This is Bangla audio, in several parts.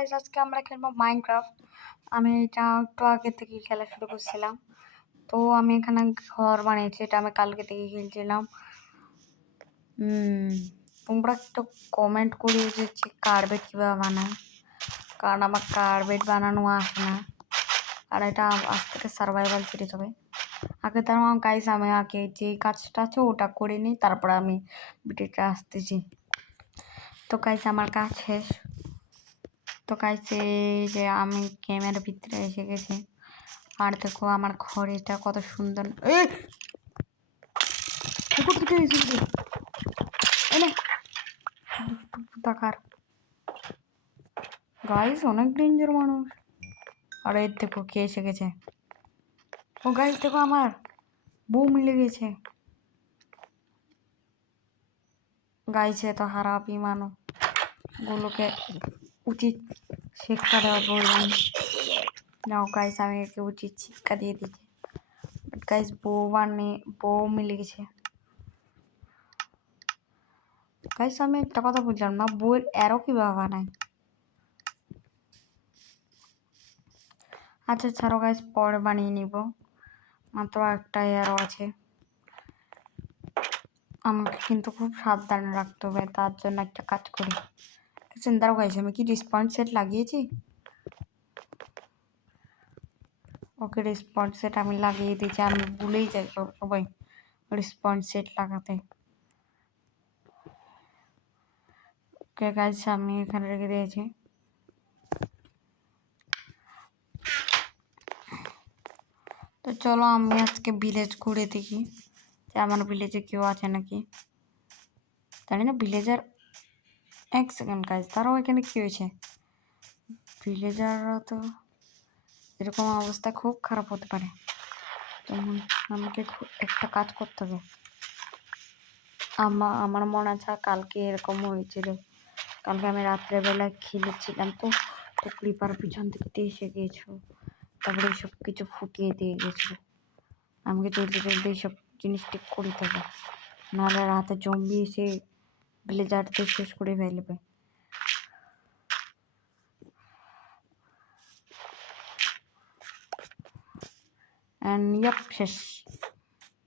গাইস আজকে আমরা খেলবো মাইনক্রাফট। আমি এটা একটু আগে থেকে খেলা শুরু করছিলাম। তো আমি এখানে ঘর বানিয়েছি, এটা আমি কালকে থেকে খেলছিলাম। তোমরা একটু কমেন্ট করে যে কার্পেট কীভাবে বানায়, কারণ আমার কার্পেট বানানো আসে না। আর এটা আজ থেকে সার্ভাইভাল সিরিজ হবে। আগে তার গাইস আমি আগে যে কাজটা আছে ওটা করে নিই, তারপর আমি ভিডিওটা আসতেছি। তো গাইস আমার কাজ শেষ। তো গাইছে যে আমি গেমের ভিতরে এসে গেছি, আর দেখো আমার ঘড়িটা কত সুন্দর। গাইস অনেক ডেঞ্জার মানুষ। আর এর দেখো কে এসে গেছে। ও গাইস দেখো আমার বউ মিলে গেছে। গাইছে তো হারাপি মানুষ গুলোকে উচিত শিক্ষা দেওয়া প্রয়োজন। নাও গাইস আমি একে উচিত শিক্ষা দিয়ে দিচ্ছি। গাইস বউ মিলে গেছে। গাইস আমি একটা কথা বুঝলাম না, বউয়ের এরো কিভাবে বানায়। আচ্ছা ছাড়ো গাইস, পরে বানিয়ে নিব। মাত্র একটা এরো আছে, আমাকে কিন্তু খুব সাবধানে রাখতে হবে। তার জন্য একটা কাজ করি। চিন্তাও গাইস আমি কি রেসপন্স সেট লাগিয়েছি? ওকে রেসপন্স সেট আমি লাগিয়ে দিয়েছি, আমি ভুলেই যাই সবাই রেসপন্স সেট লাগাতে। ওকে গাইস আমি এখানে রেখে দিয়েছি। তো চলো আমি আজকে ভিলেজ ঘুরে দেখি যে আমার ভিলেজে কেউ আছে নাকি। জানি না ভিলেজার, এক সেকেন্ড গাইস তারাও এখানে কি হয়েছে। ভিলেজাররা তো এরকম অবস্থা খুব খারাপ হতে পারে। তো আমাকে একটা কাজ করতে হবে। আমার মনে আছে কালকে এরকম হয়েছিল। কালকে আমি রাত্রেবেলা খেলেছিলাম, তো ক্রিপার পিছন থেকে এসে গিয়েছিল, তারপরে এইসব কিছু ফুটিয়ে দিয়ে গেছিল। আমাকে জলদি জলদি এইসব জিনিস ঠিক করতে হবে, নাহলে রাতে জম্বি এসে ভিলেজারদের শেষ করে ফেলবে। শেষ,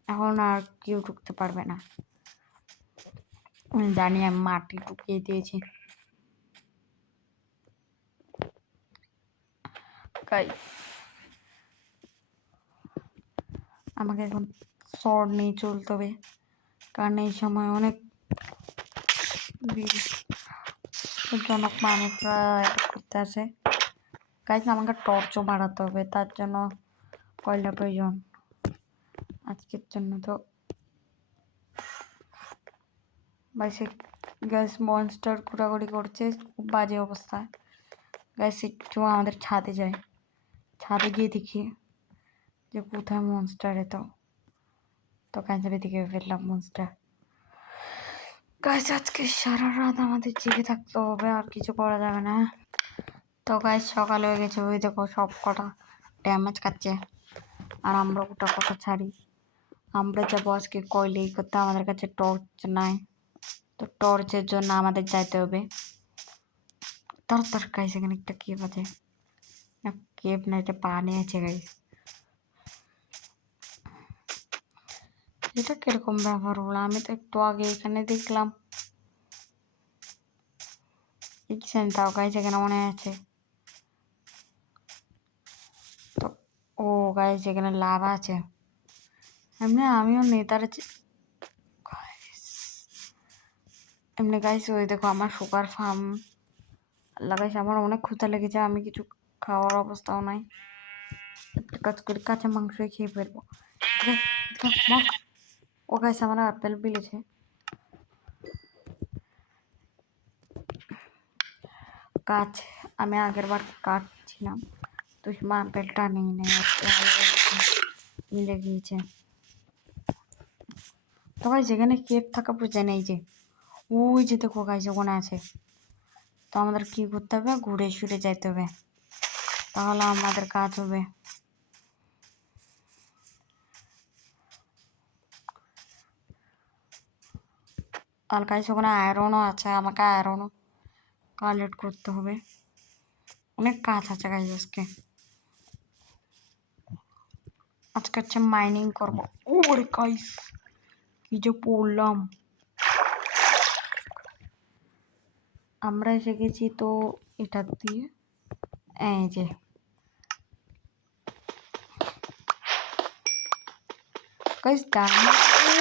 এখন আর কেউ ঢুকতে পারবে না। জানি আমি মাটি ঢুকিয়ে দিয়েছি। আমাকে এখন শর্ট নিয়ে চলতে হবে, কারণ এই সময় অনেক জনক মানুষরা অ্যাটাক করতে আসে। গাইস আমাকে টর্চও বাড়াতে হবে, তার জন্য কয়লা প্রয়োজন আজকের জন্য। তো গ্যাস মনস্টার ঘোরাঘুরি করছে, খুব বাজে অবস্থা। গ্যাস একটু আমাদের ছাদে যায়, ছাদে গিয়ে দেখি যে কোথায় মনস্টার। তো ক্যান্সারের দিকে ফেললাম মনস্টার। গাইস আজকে সারা রাত আমাদের জেগে থাকতে হবে, আর কিছু করা যাবে না। তো গাইস সকাল হয়ে গেছে, ওই দেখো সব কটা ড্যামেজ খাচ্ছে, আর আমরা ওটা কটা ছাড়ি। আমরা যাবো আজকে কয়লাই করতে, আমাদের কাছে টর্চ নাই। তো টর্চের জন্য আমাদের যাইতে হবে। তার গাইস এখানে একটা কেপ আছে না, কেপ না এটা পানি আছে গাইস। এটা কিরকম ব্যবহার হলো, আমি তো একটু আগে এখানে দেখলাম। তাও গাইস এখানে মনে আছে। তো ও গাইস এখানে লাভ আছে, এমনি আমিও নেতার এমনি গাইস। ওই দেখো আমার সুগার ফার্ম লাগাইছে। আমার অনেক ক্ষুধা লেগেছে, আমি কিছু খাওয়ার অবস্থাও নাই। কাজ করে কাঁচা মাংসই খেয়ে ফেলবো। ও গাইস আমার আপেল বিলেছে। গাছ আমি আগের বার কাটছিলাম, তো আপেলটা নিয়ে নেই, মিলে গিয়েছে। তো গাইস যেখানে কেপ থাকা প্রয়োজন, এই যে ওই যে দেখো গাইস ওখানে আছে। তো আমাদের কি করতে হবে, ঘুরে সুরে যাইতে হবে, তাহলে আমাদের কাজ হবে। আর গাইস ওখানে আয়রনও আছে, আমাকে আয়রনও কালেক্ট করতে হবে। অনেক কাজ আছে গাইস আজকে হচ্ছে মাইনিং করবো। ওরে গাইস কি যে পড়লাম। আমরা এসে গেছি তো এটা দিয়ে এই যে গাইস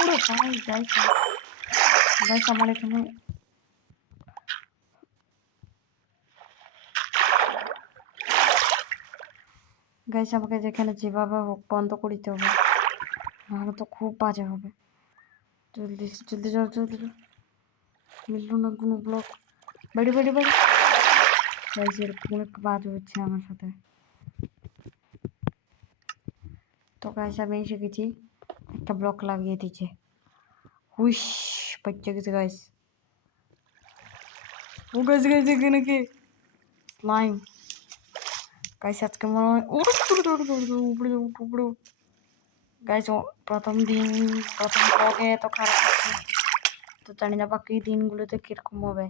ওরে ভাই গাইস আমার এখানে গাইস আমাকে যেখানে যেভাবে হোক বন্ধ করিতে হবে, নাহলে তো খুব বাজে হবে। জলদি জলদি যাও জলদি যাও, মিললো না কোনো ব্লক। বাড়ি বাড়ি বাড়ি গাইস এরকম অনেক বাজ হচ্ছে আমার সাথে। তো গাইস আমি এসে গেছি, একটা ব্লক লাগিয়ে দিচ্ছে। হুইশ বাচ্চা গেছে গাইস। ও গাইস গাইস এখানে কি স্লাইম গাইস আজকে মনে হয় উপরে উপরে গাইস প্রথম ব্লগে এত খারাপ হচ্ছে, তো জানি না বাকি দিনগুলোতে কিরকম হবে।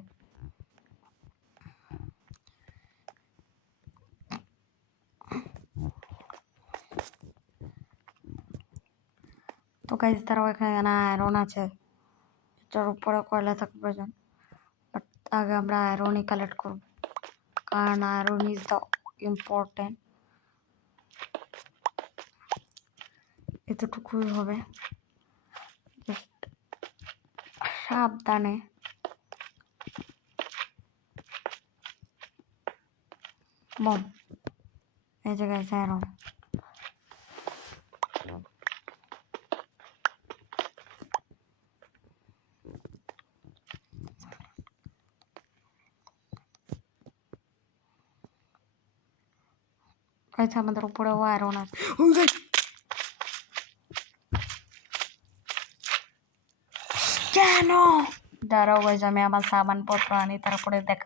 তো গাইস তারাও এখানে আয়রন আছে, এটার উপরে কয়লা থাকবে প্রয়োজন, বাট আগে আমরা আয়রনই কালেক্ট করব, কারণ আয়রন ইজ দ্য ইম্পর্টেন্ট। এতটুকুই হবে, সাবধানে। বম এই যে গাইস আয়রন। গাইস আমাদের উপরেও আয়রন আছে। কেন দাঁড়াও গাইস আমি আমার সামানপত্র আনি তারপরে দেখ।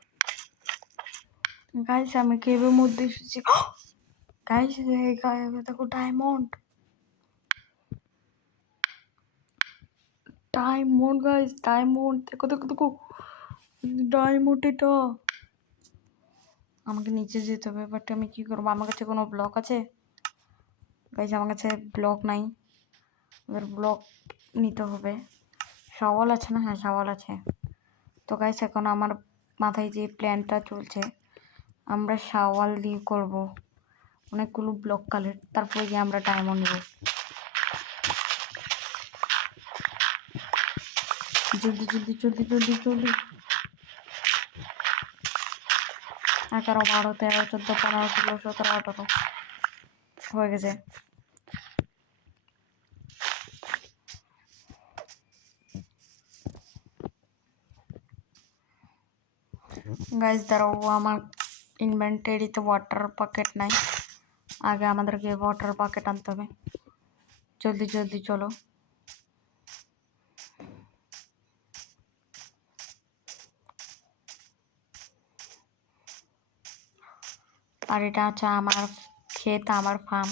গাইস আমি কেবের মধ্যে এসেছি। গাইস দেখো ডায়মন্ড ডায়মন্ড গাইস ডায়মন্ড দেখো দেখো দেখো ডায়মন্ড। এটা আমাকে নিচে যেতে হবে, বাট আমি কি করবো? আমার কাছে কোনো ব্লক আছে? গাইস আমার কাছে ব্লক নাই, এবার ব্লক নিতে হবে। শাওয়াল আছে না? হ্যাঁ শাওয়াল আছে। তো গাইস এখন আমার মাথায় যে প্ল্যানটা চলছে, আমরা শাওয়াল দিয়ে করব অনেকগুলো ব্লক কালেক্ট, তারপরে গিয়ে আমরা ডায়মন্ড নেব। জলদি জলদি জলদি জলদি জলদি। 11 12 13 14 15 16 17 18 হয়ে গেছে। গাইস দাঁড়াও, আমার ইনভেন্টরিতে ওয়াটার বাকেট নাই, আগে আমাদেরকে ওয়াটার বাকেট আনতে হবে। জলদি জলদি চলো। আর এটা হচ্ছে আমার ক্ষেত, আমার ফার্ম।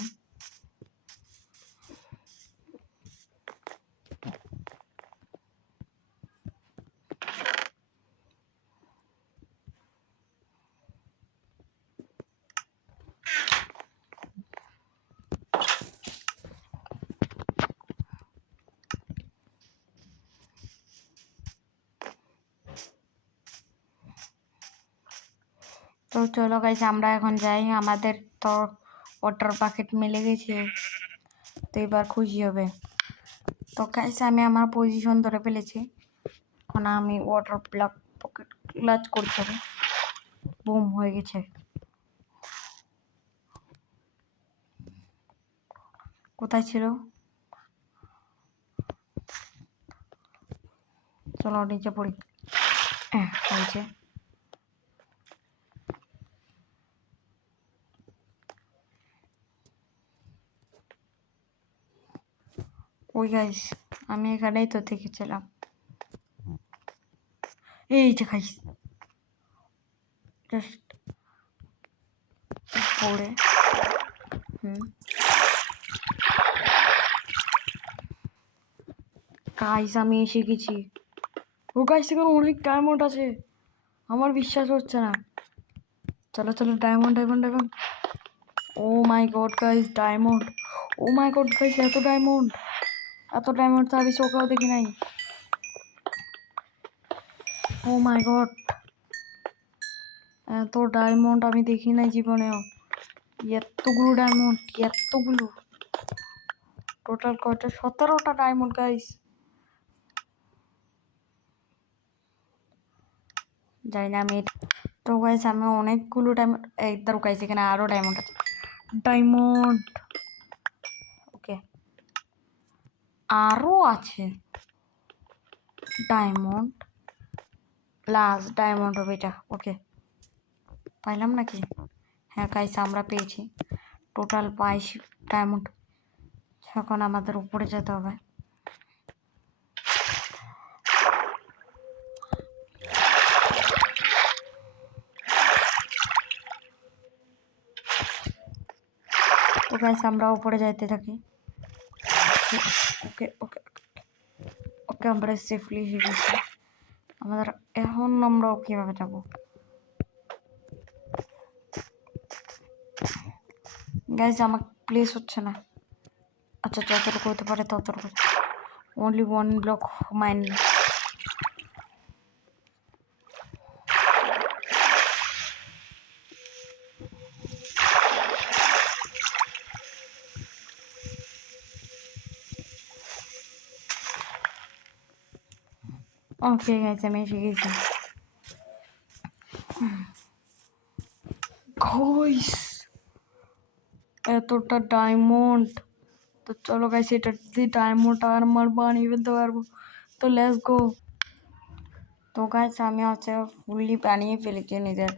তো চলো গাইস আমরা এখন যাই, আমাদের তো ওয়াটার বাকেট মিলে গেছে, তো এবার খুশি হবে। তো গাইস আমি আমার পজিশন ধরে ফেলেছি, এখন আমি ওয়াটার ব্লক পকেট ক্লাচ করতে হবে। বুম হয়ে গেছে। কোথায় ছিল? চলো নিচে পড়ি। হয়েছে। ওই গাইস আমি এখানেই তো দেখেছিলাম, এই যে গাইস জাস্ট পড়ে। গাইস আমি এসে গেছি। ও গাইস এখানে অনেক ডায়মন্ড আছে, আমার বিশ্বাস হচ্ছে না। चलो चलो डायमंड डायमंड डायमंड ও মাই গড গাইস ডায়মন্ড ও মাই গড গাইস এত ডায়মন্ড তো আমি চোখেও দেখি নাই ও মাই গড এত ডায়মন্ড আমি দেখি নাই জীবনেও এতগুলো ডায়মন্ড এতগুলো টোটাল কয়টা 17টা ডায়মন্ড গাইস জানি না আমি তো গাইস আমি অনেকগুলো ডায়মন্ড একদম গাইস এখানে আরো ডায়মন্ড আছে ডায়মন্ড ওকে আরো আছে ডায়মন্ড লাস্ট ডায়মন্ড হবে এটা ওকে পাইলাম নাকি হ্যাঁ গাইস আমরা পেয়েছি টোটাল 22 ডায়মন্ড এখন আমাদের উপরে যেতে হবে তো গাইস আমরা উপরে যাইতে থাকি ওকে ওকে ওকে আমরা সেফলি এসে গেছি আমাদের এখন আমরা কিভাবে যাবো গাইস আমার প্লেস হচ্ছে না আচ্ছা যতটুকু হতে পারে ততটুকু only 1 block mine okay guys আমি এসে গেছি গাইস এতটা ডায়মন্ড তো চলো গাইস এটা দিয়ে ডায়মন্ড আর্মার বানিয়ে ফেলতে পারবো তো লেটস গো তো গাইস আমি হচ্ছে ফুললি বানিয়ে ফেলেছি নিজের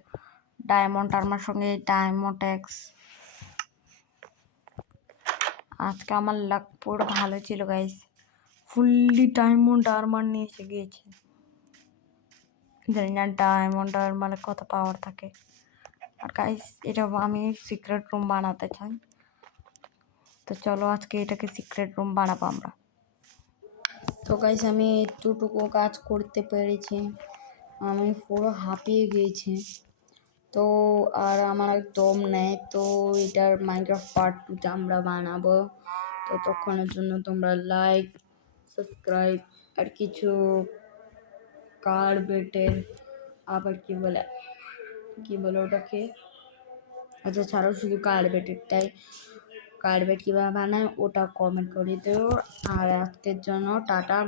ডায়মন্ড আর্মার সঙ্গে ডায়মন্ড এক্স আজকে আমার লাক পুরো ভালো ছিল গাইস ফুললি ডায়মন্ড আর্মার নিয়ে এসে গিয়েছি জানি না ডায়মন্ড আর্মারে কত পাওয়ার থাকে আর গাইস এটা আমি সিক্রেট রুম বানাতে চাই তো চলো আজকে এটাকে সিক্রেট রুম বানাবো আমরা তো গাইস আমি এতটুকু কাজ করতে পেরেছি আমি পুরো হাঁপিয়ে গিয়েছি তো আর আমার একদম নেই তো এটার মাইনক্রাফট পার্ট 2টা আমরা বানাবো তো তখনের জন্য তোমরা লাইক সাবস্ক্রাইব আর কিছু কার্বেটের আবার কি বলে ওটাকে আচ্ছা ছাড়ো শুধু কার্বেটেরটাই কার্বেট কীভাবে বানায় ওটা কমেন্ট করে দিও আর আজকের জন্য টাটা